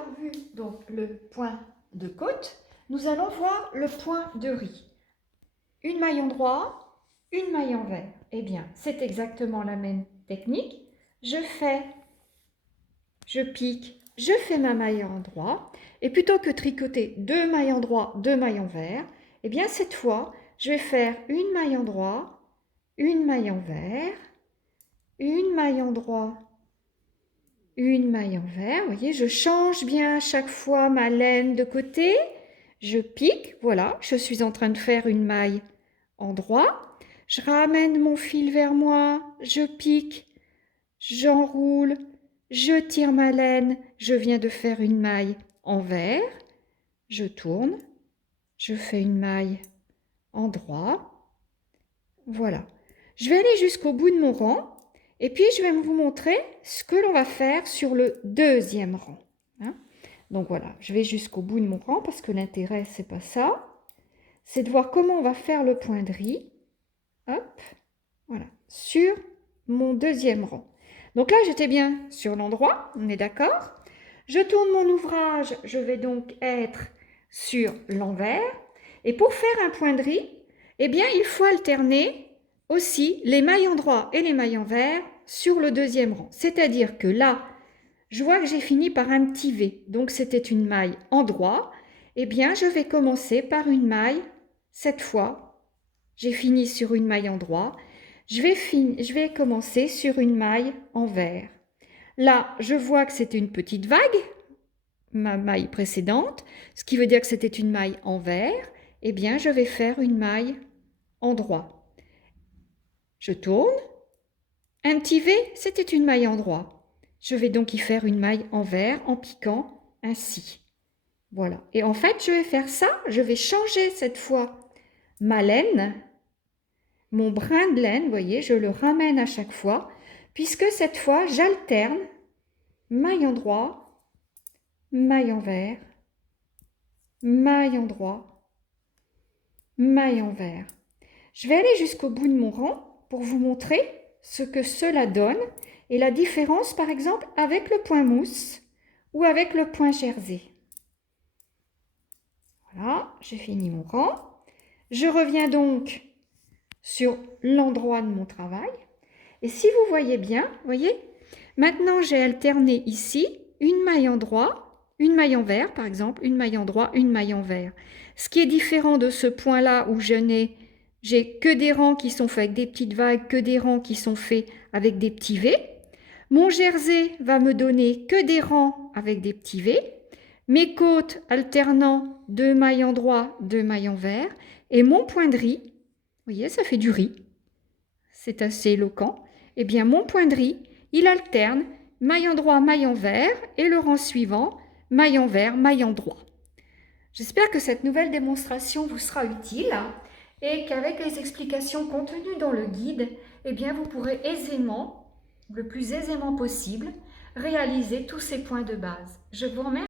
avoir vu donc le point de côte, nous allons voir le point de riz. Une maille endroit, une maille envers. Eh bien, c'est exactement la même technique. Je pique, je fais ma maille endroit. Et plutôt que tricoter 2 mailles endroit, 2 mailles envers, eh bien cette fois, je vais faire une maille endroit, une maille envers, une maille endroit, une maille envers. Vous voyez, je change bien à chaque fois ma laine de côté. Je pique, voilà, je suis en train de faire une maille endroit. Je ramène mon fil vers moi, je pique, j'enroule, je tire ma laine, je viens de faire une maille envers, je tourne, je fais une maille endroit. Voilà. Je vais aller jusqu'au bout de mon rang. Et puis, je vais vous montrer ce que l'on va faire sur le deuxième rang. Hein. Donc voilà, je vais jusqu'au bout de mon rang parce que l'intérêt, c'est pas ça. C'est de voir comment on va faire le point de riz. Hop, voilà, sur mon deuxième rang. Donc là, j'étais bien sur l'endroit, on est d'accord. Je tourne mon ouvrage, je vais donc être sur l'envers. Et pour faire un point de riz, eh bien, il faut alterner aussi les mailles endroit et les mailles envers sur le deuxième rang. C'est-à-dire que là, je vois que j'ai fini par un petit V. Donc, c'était une maille endroit. Eh bien, je vais commencer par une maille, cette fois. J'ai fini sur une maille endroit. Je vais commencer sur une maille envers. Là, je vois que c'était une petite vague, ma maille précédente, ce qui veut dire que c'était une maille envers. Eh bien, je vais faire une maille endroit. Je tourne. Un petit V, c'était une maille endroit. Je vais donc y faire une maille envers en piquant ainsi. Voilà. Et en fait, je vais faire ça. Je vais changer cette fois ma laine, mon brin de laine, vous voyez, je le ramène à chaque fois, puisque cette fois, j'alterne maille endroit, maille envers, maille endroit, maille envers. Je vais aller jusqu'au bout de mon rang pour vous montrer ce que cela donne et la différence par exemple avec le point mousse ou avec le point jersey. Voilà, j'ai fini mon rang. Je reviens donc sur l'endroit de mon travail et si vous voyez bien, voyez, maintenant j'ai alterné ici une maille endroit, une maille envers par exemple, une maille endroit, une maille envers. Ce qui est différent de ce point-là où j'ai que des rangs qui sont faits avec des petites vagues, que des rangs qui sont faits avec des petits V. Mon jersey va me donner que des rangs avec des petits V. Mes côtes alternant 2 mailles endroit, 2 mailles envers. Et mon point de riz, vous voyez, ça fait du riz. C'est assez éloquent. Eh bien, mon point de riz, il alterne maille endroit, maille envers. Et le rang suivant, maille envers, maille endroit. J'espère que cette nouvelle démonstration vous sera utile et qu'avec les explications contenues dans le guide, eh bien, vous pourrez aisément, le plus aisément possible, réaliser tous ces points de base. Je vous remercie.